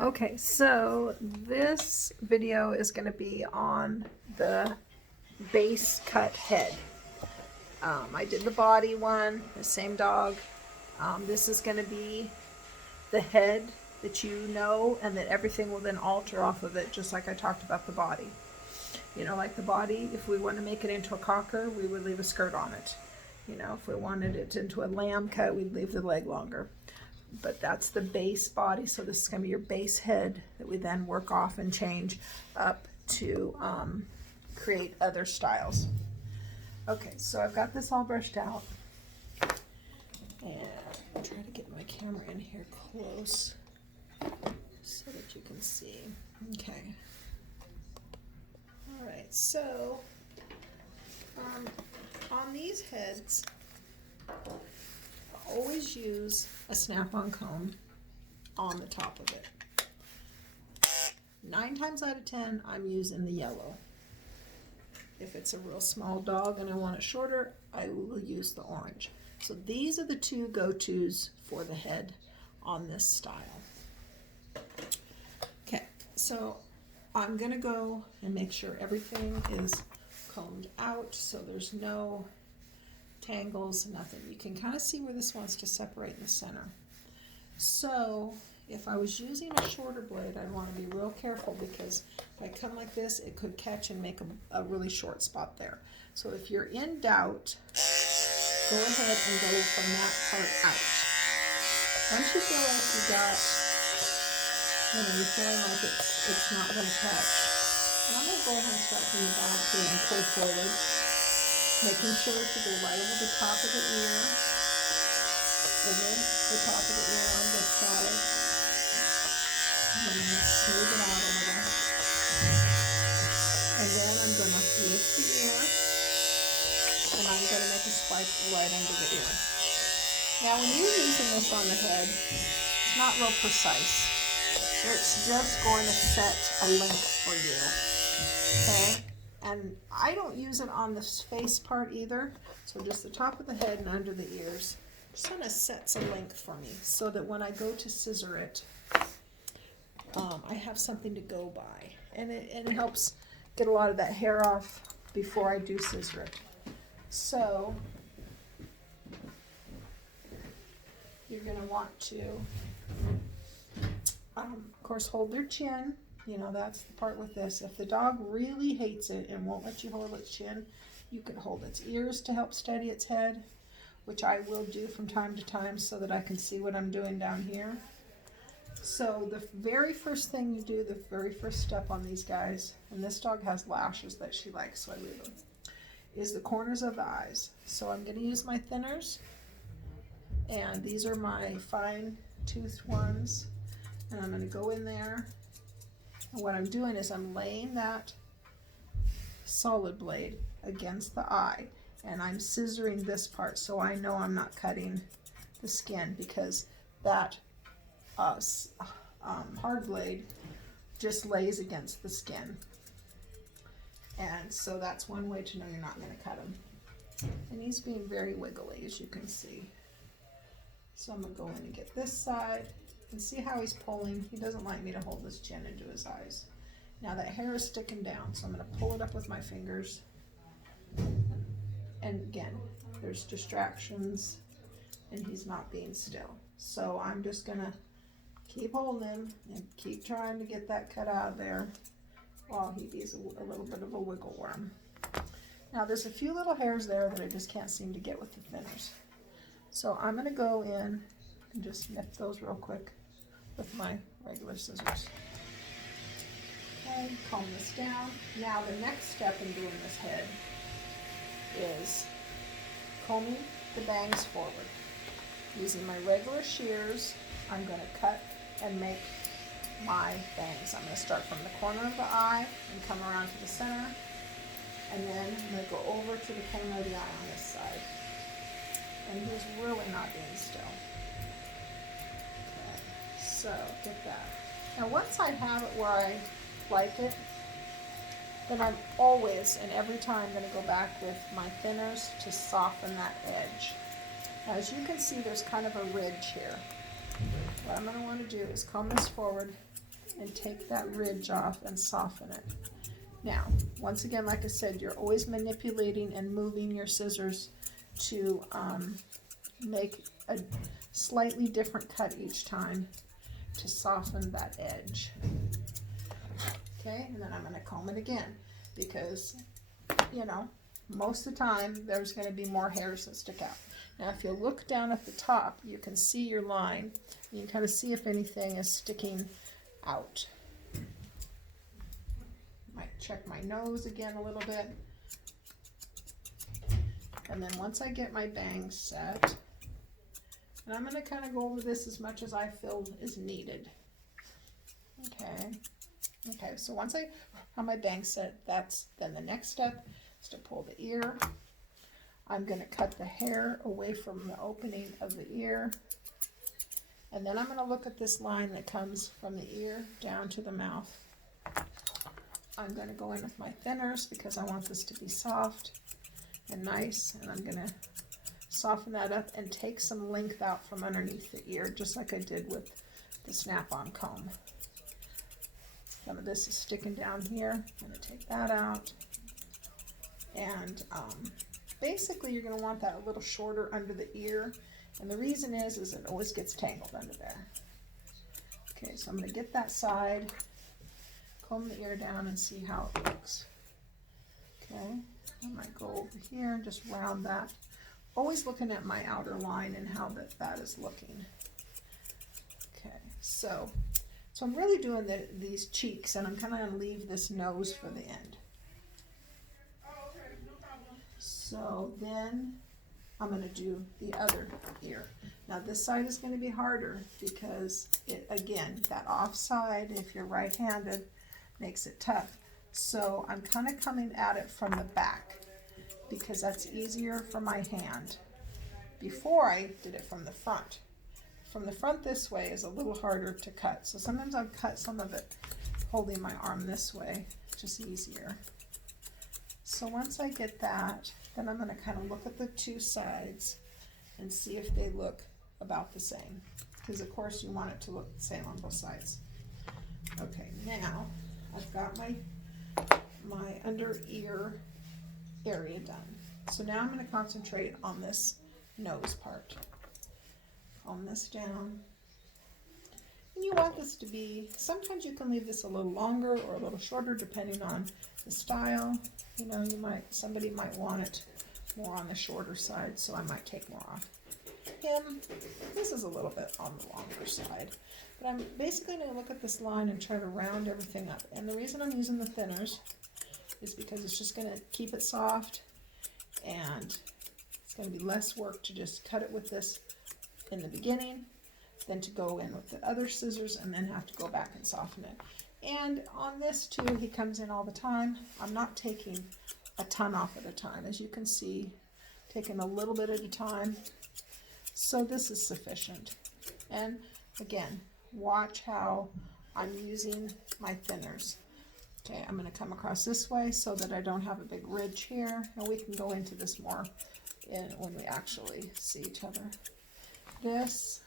Okay, so this video is going to be on the base cut head. I did the body one, the same dog. This is going to be the head that you know, and that everything will then alter off of it, just like I talked about the body. You know, like the body, if we want to make it into a cocker, we would leave a skirt on it. You know, if we wanted it into a lamb cut, we'd leave the leg longer. But that's the base body, so this is going to be your base head that we then work off and change up to create other styles. Okay, so I've got this all brushed out, and I'll try to get my camera in here close so that you can see. Okay. All right, so on these heads, always use a snap-on comb on the top of it. 9 times out of 10, I'm using the yellow. If it's a real small dog and I want it shorter, I will use the orange. So these are the two go-tos for the head on this style. Okay, so I'm gonna go and make sure everything is combed out so there's no tangles, nothing. You can kind of see where this wants to separate in the center. So if I was using a shorter blade, I'd want to be real careful, because if I come like this, it could catch and make a really short spot there. So if you're in doubt, go ahead and go from that part out. Once you feel like you got, you're feeling like it's not going to catch, and I'm going to go ahead and start from the back here and pull forward, making sure to go right over the top of the ear, over the top of the ear on this side, and then smooth it out a little. And then I'm going to lift the ear, and I'm going to make a swipe right under the ear. Now when you're using this on the head, it's not real precise. It's just going to set a length for you, okay? And I don't use it on the face part either, so just the top of the head and under the ears just kind of sets a length for me, so that when I go to scissor it, I have something to go by, and it helps get a lot of that hair off before I do scissor it. So you're going to want to, of course, hold their chin. You know, that's the part with this. If the dog really hates it and won't let you hold its chin, you can hold its ears to help steady its head, which I will do from time to time so that I can see what I'm doing down here. So the very first thing you do, the very first step on these guys, and this dog has lashes that she likes, so I leave them, is the corners of the eyes. So I'm going to use my thinners, and these are my fine toothed ones, and I'm going to go in there. And what I'm doing is I'm laying that solid blade against the eye, and I'm scissoring this part so I know I'm not cutting the skin, because that hard blade just lays against the skin. And so that's one way to know you're not going to cut him. And he's being very wiggly, as you can see. So I'm going to go in and get this side. And see how he's pulling? He doesn't like me to hold his chin into his eyes. Now that hair is sticking down, so I'm going to pull it up with my fingers. And again, there's distractions, and he's not being still. So I'm just going to keep holding him and keep trying to get that cut out of there while he is a little bit of a wiggle worm. Now there's a few little hairs there that I just can't seem to get with the thinners. So I'm going to go in and just nip those real quick with my regular scissors. Okay, comb this down. Now the next step in doing this head is combing the bangs forward. Using my regular shears, I'm going to cut and make my bangs. I'm going to start from the corner of the eye and come around to the center, and then I'm going to go over to the corner of the eye on this side. And he's really not being still. So get that. Now once I have it where I like it, then I'm always and every time going to go back with my thinners to soften that edge. Now as you can see, there's kind of a ridge here. What I'm going to want to do is comb this forward and take that ridge off and soften it. Now, once again, like I said, you're always manipulating and moving your scissors to make a slightly different cut each time to soften that edge. Okay, and then I'm going to comb it again because, you know, most of the time there's going to be more hairs that stick out. Now, if you look down at the top, you can see your line. You can kind of see if anything is sticking out. Might check my nose again a little bit. And then once I get my bangs set, and I'm going to kind of go over this as much as I feel is needed. Okay. Okay, so once I have my bangs set, then the next step is to pull the ear. I'm going to cut the hair away from the opening of the ear. And then I'm going to look at this line that comes from the ear down to the mouth. I'm going to go in with my thinners because I want this to be soft and nice. And I'm going to soften that up and take some length out from underneath the ear, just like I did with the snap-on comb. Some of this is sticking down here. I'm going to take that out. And basically you're going to want that a little shorter under the ear. And the reason is it always gets tangled under there. Okay, so I'm going to get that side, comb the ear down and see how it looks. Okay, I might go over here and just round that. Always looking at my outer line and how that is looking. Okay, so I'm really doing these cheeks, and I'm kind of going to leave this nose for the end. So then I'm going to do the other ear. Now this side is going to be harder because again, that off side, if you're right-handed, makes it tough. So I'm kind of coming at it from the back because that's easier for my hand. Before I did it from the front. From the front this way is a little harder to cut. So sometimes I'll cut some of it holding my arm this way, just easier. So once I get that, then I'm going to kind of look at the two sides and see if they look about the same. Because of course you want it to look the same on both sides. Okay, now I've got my under ear area done. So now I'm going to concentrate on this nose part. Comb this down. And you want this to be, sometimes you can leave this a little longer or a little shorter depending on the style. You know, somebody might want it more on the shorter side, so I might take more off. Him, this is a little bit on the longer side. But I'm basically going to look at this line and try to round everything up. And the reason I'm using the thinners is because it's just going to keep it soft, and it's going to be less work to just cut it with this in the beginning than to go in with the other scissors and then have to go back and soften it. And on this too, he comes in all the time. I'm not taking a ton off at a time. As you can see, taking a little bit at a time. So this is sufficient. And again, watch how I'm using my thinners. Okay, I'm going to come across this way so that I don't have a big ridge here. And we can go into this more when we actually see each other. This,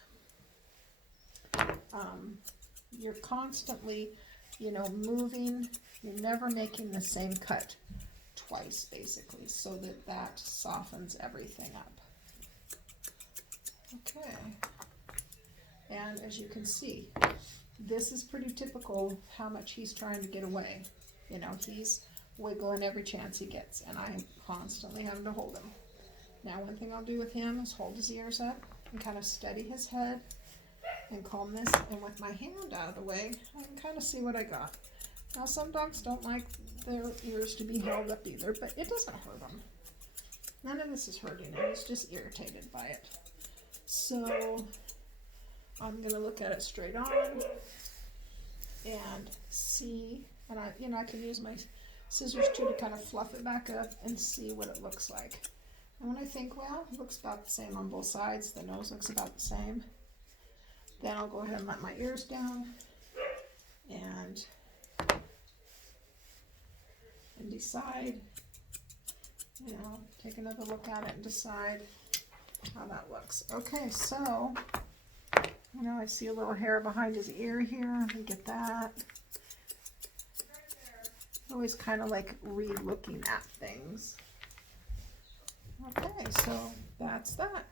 you're constantly, you know, moving. You're never making the same cut twice, basically, so that softens everything up. Okay, and as you can see, this is pretty typical how much he's trying to get away. You know, he's wiggling every chance he gets, and I'm constantly having to hold him. Now, one thing I'll do with him is hold his ears up and kind of steady his head and comb this, and with my hand out of the way, I can kind of see what I got. Now, some dogs don't like their ears to be held up either, but it doesn't hurt them. None of this is hurting him, he's just irritated by it. So, I'm going to look at it straight on and see, and I can use my scissors too to kind of fluff it back up and see what it looks like. And when I think, well, it looks about the same on both sides, the nose looks about the same, then I'll go ahead and let my ears down and decide, you know, take another look at it and decide how that looks. Okay, so You know, I see a little hair behind his ear here. We get that. Always kind of like re-looking at things. Okay, so that's that.